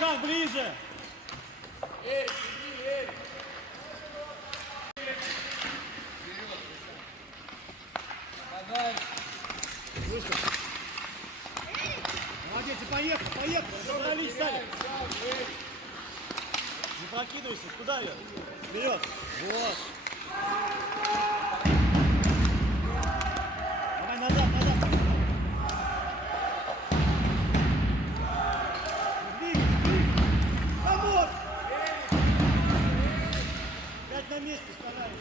Захар, ближе! Эй, иди, эй! Давай! Выше! Молодец, и поехал, поехал! Собрались, Саня! Не прокидывайся, куда ее? Вперед! Вот! Давай назад, назад! Помог! Опять на месте стараешься.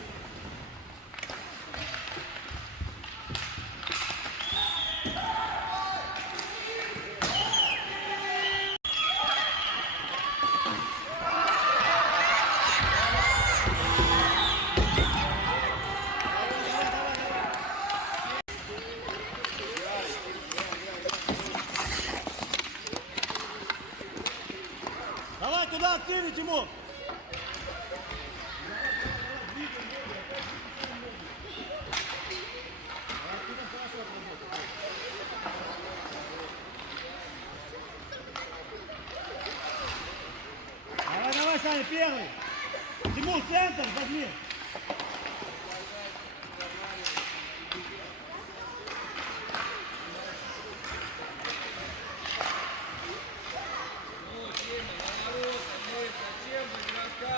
Давай туда активнее, Тимур! Давай, давай, Саня, первый! Тимур, центр возьми! Ну, Дима, на ворота, нет, зачем же игрока?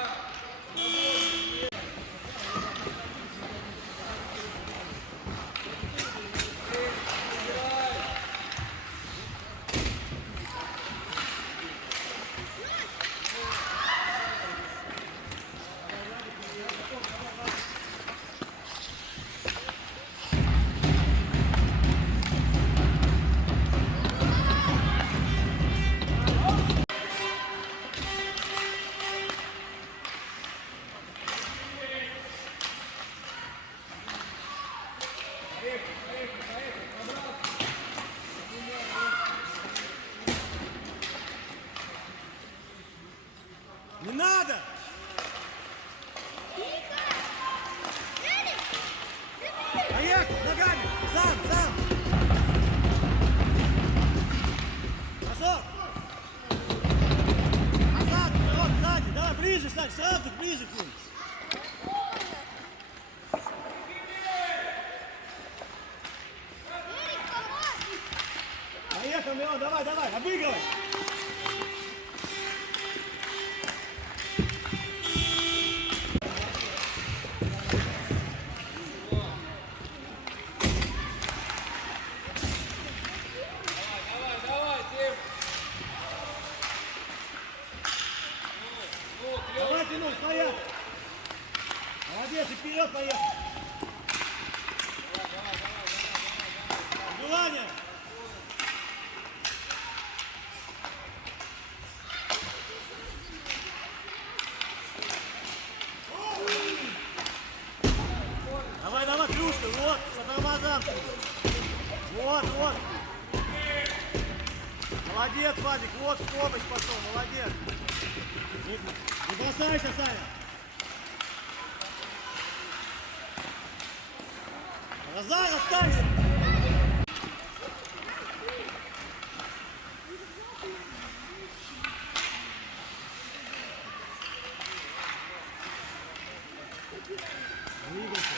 Не надо! Поехали, ногами! Сам, сам! Бросок! Назад, вперед, сзади! Давай, ближе, Сань, сразу ближе к ним! Поехали, Мирон, давай, давай, обыгрывай! Давай, Дима! Ну, Давай, Тимур, поехали! Молодец, и вперед поехали! Желание! Давай, давай, клюшка, вот, по тормозам. Вот, вот. Молодец, Вадик, вот в помощь пошел, молодец. Не бросайся, Саня. Глаза расставили. Двигайся.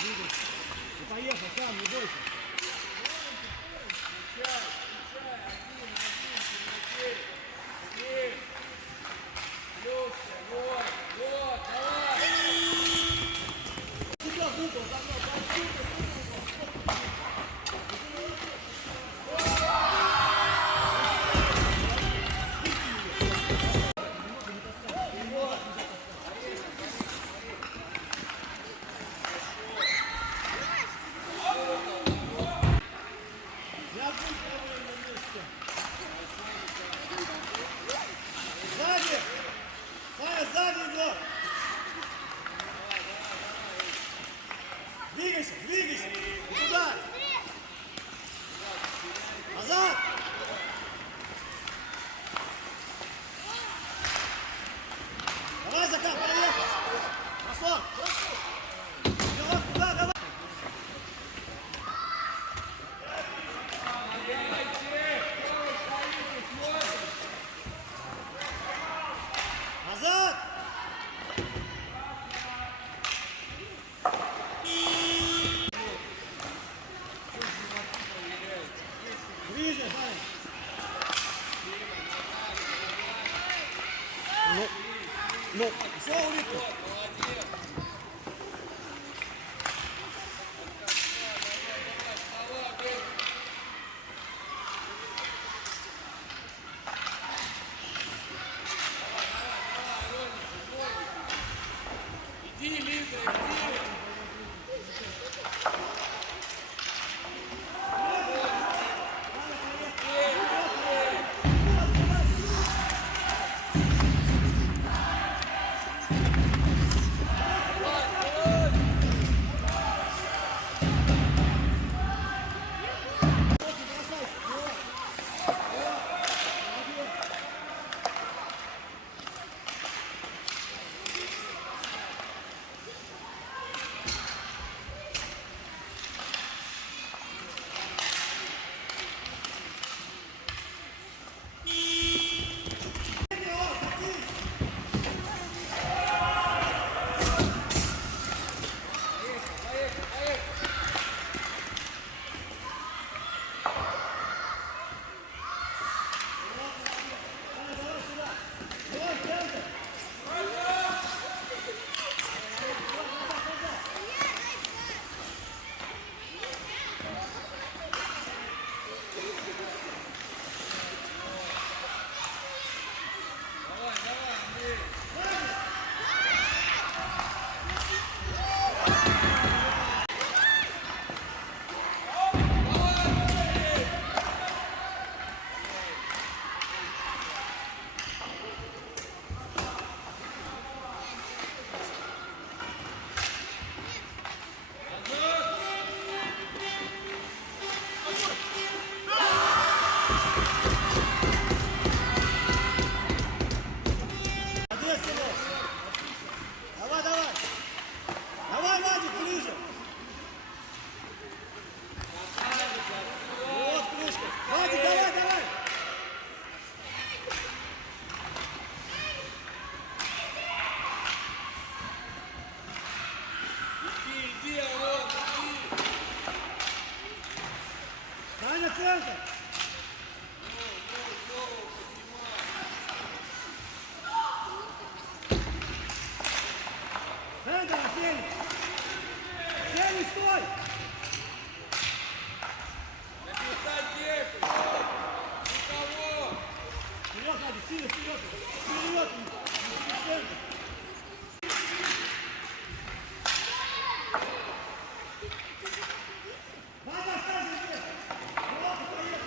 Двигайся. Ты поехал сам, не бойся. Включай, один, Сергей. Люся, вот, давай. Сюда, в угол, за мной, отсюда. Я буду на месте. Сзади! Саня, сзади игрок! Двигайся, двигайся! И туда! Назад! Давай, Захар, поехали! Бросок! Игрок, туда, давай! Давай, давай, Андрей. Молодец, сынок. Давай, давай. Давай, Вадик, ближе. Вот, крышка. Вадик, давай, давай. Иди, Арон, иди. Саня, центр. Центр, Арсений. Арсений, стой. Написать дефи. Никого. Вперед, Вадик, сильно вперед. Вперед. Центр. Надо оставить здесь. Вот, поехали.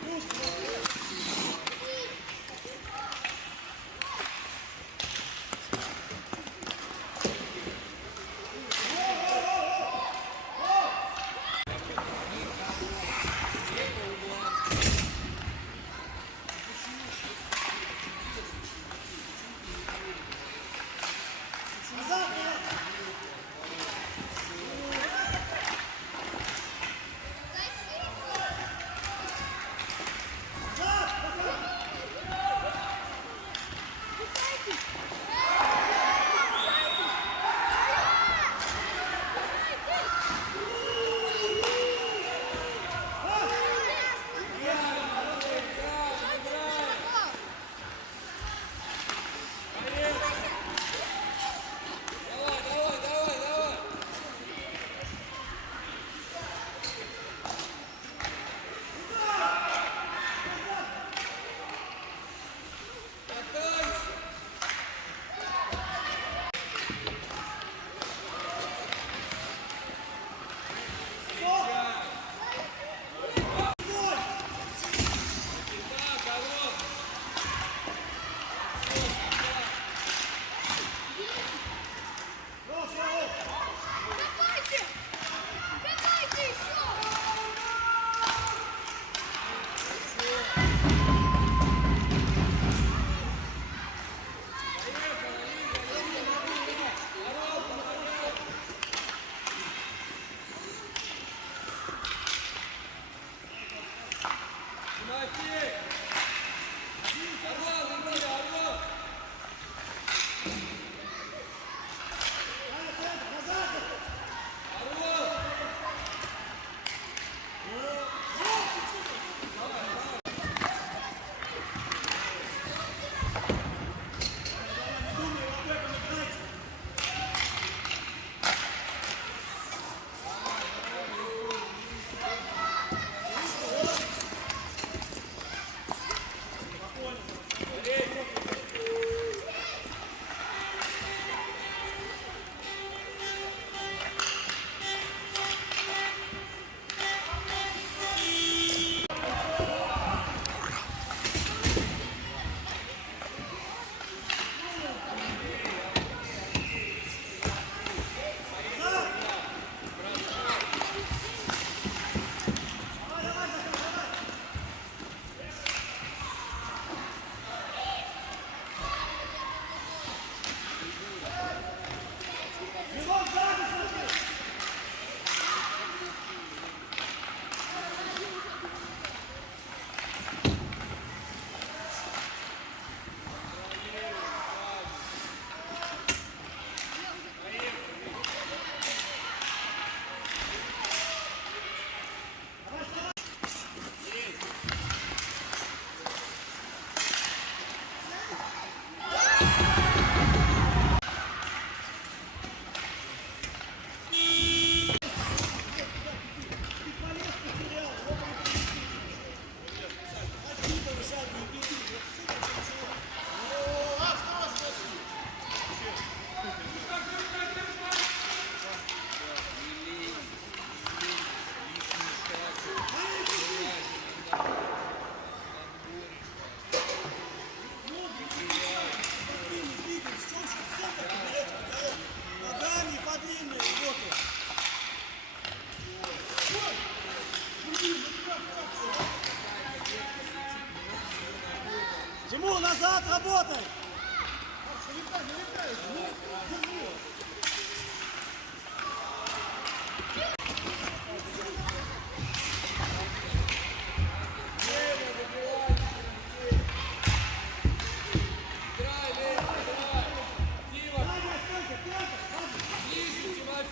Кружка, вот.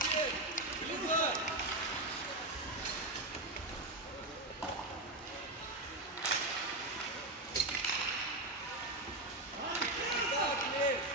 Лиза! Так, Лиз!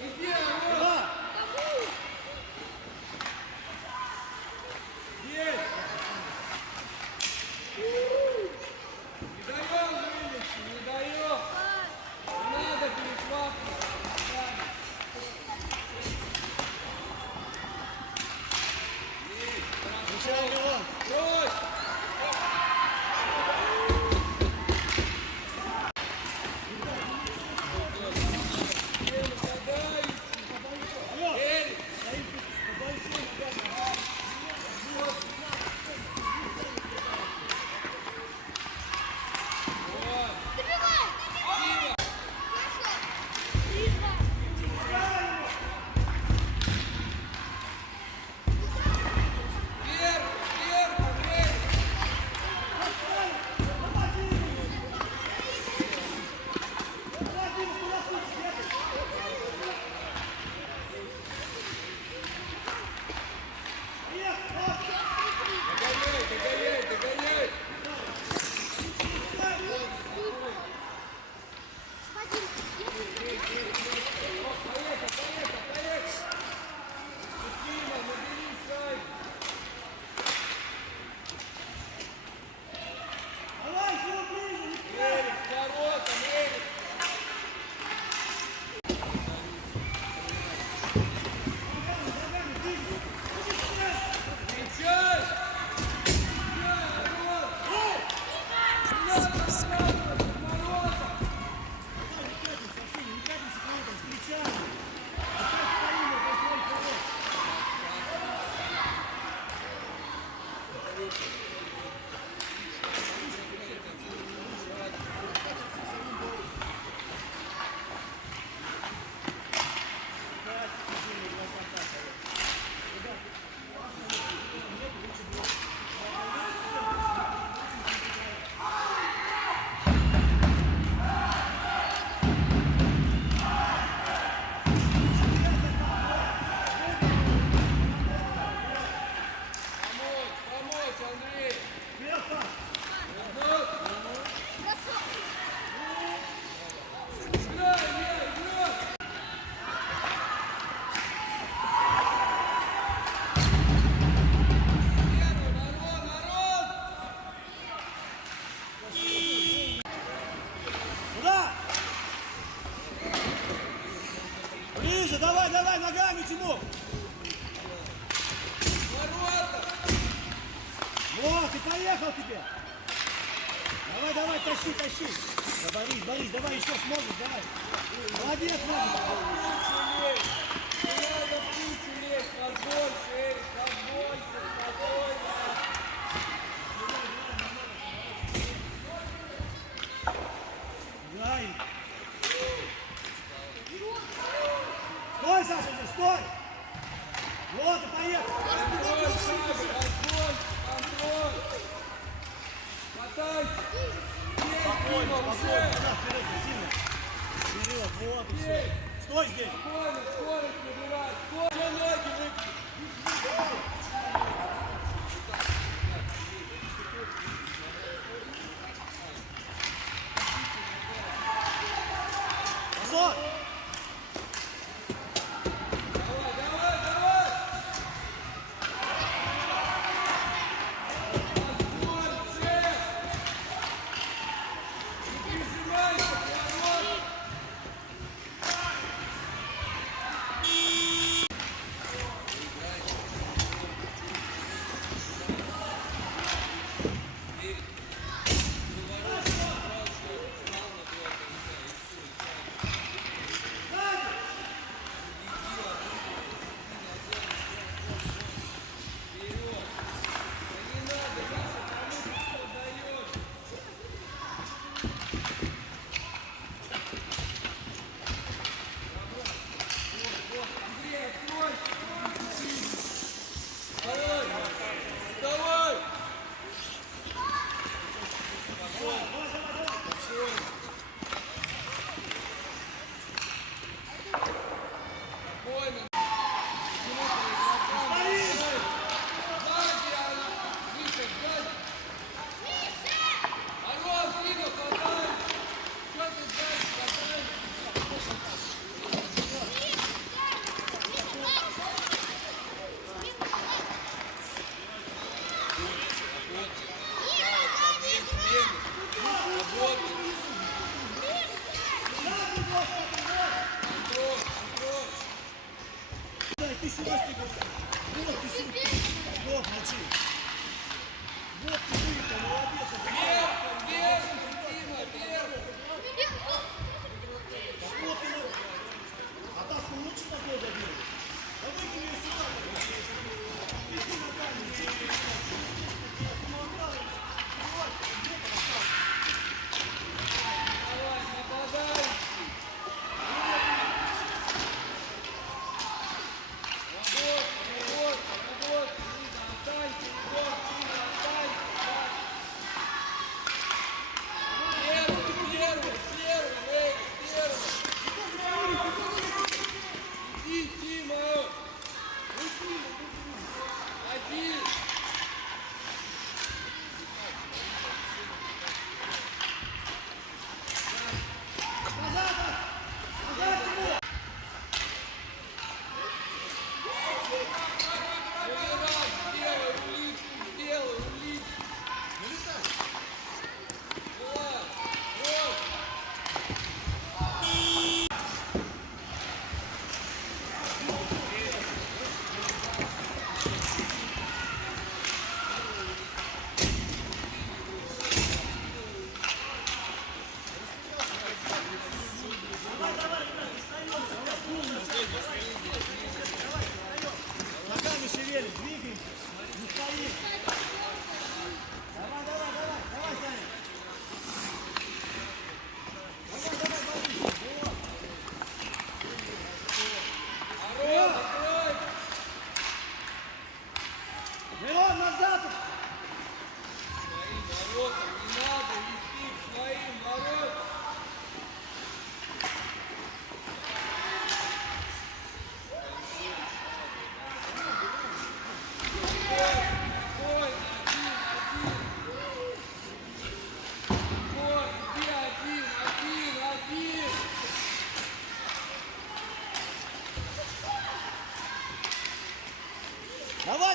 Иди, Арон! Да. Есть! Не даем вылезти, не даем! Не надо перехватывать! Включай его. Брось! Алло. Эрик! Вверх! Вверх! Вверх! Догоняй! Догоняй! Догоняй! Поехали! Поехали! Поехали! Дима, набери шайбу! Давай, чего ближе? Эрик, с воротом, Эрик! Встречай! Встречай, Арон! Не надо останавливаться, с воротом! Не катимся к воротам, встречаем. Опять стоим, это твой ворот. Помочь, Андрей! Вперед, пас. Вернут! Играй, Илья, играй! Первый, Арон, Арон! Куда? Ближе, давай, давай, ногами, Тимур. Ворота! Вот, и поехал тебе. Давай, давай, тащи, тащи. Да, Борис, давай, еще сможешь, давай. Молодец, Владик. Не надо в кучу лезть, разбойся, Эрик, разбойся, спокойно! Играй. Стой, Саша, здесь, стой. Вот, и поехал. Контроль, Саша, разбойся, контроль! Катайся! Есть, Спокойно, Дима, спокойно. уже! Назад, вперед, сильно. Вперед, вот, и все. Стой здесь. Спокойно, скорость набирай, скорость! Все ноги выпусти. Назад. Давай, давай, давай! Разбой, Джек! Не прижимайся, поворот!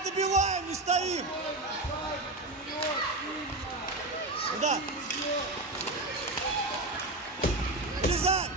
добиваем, не стоим. Куда? Влезай.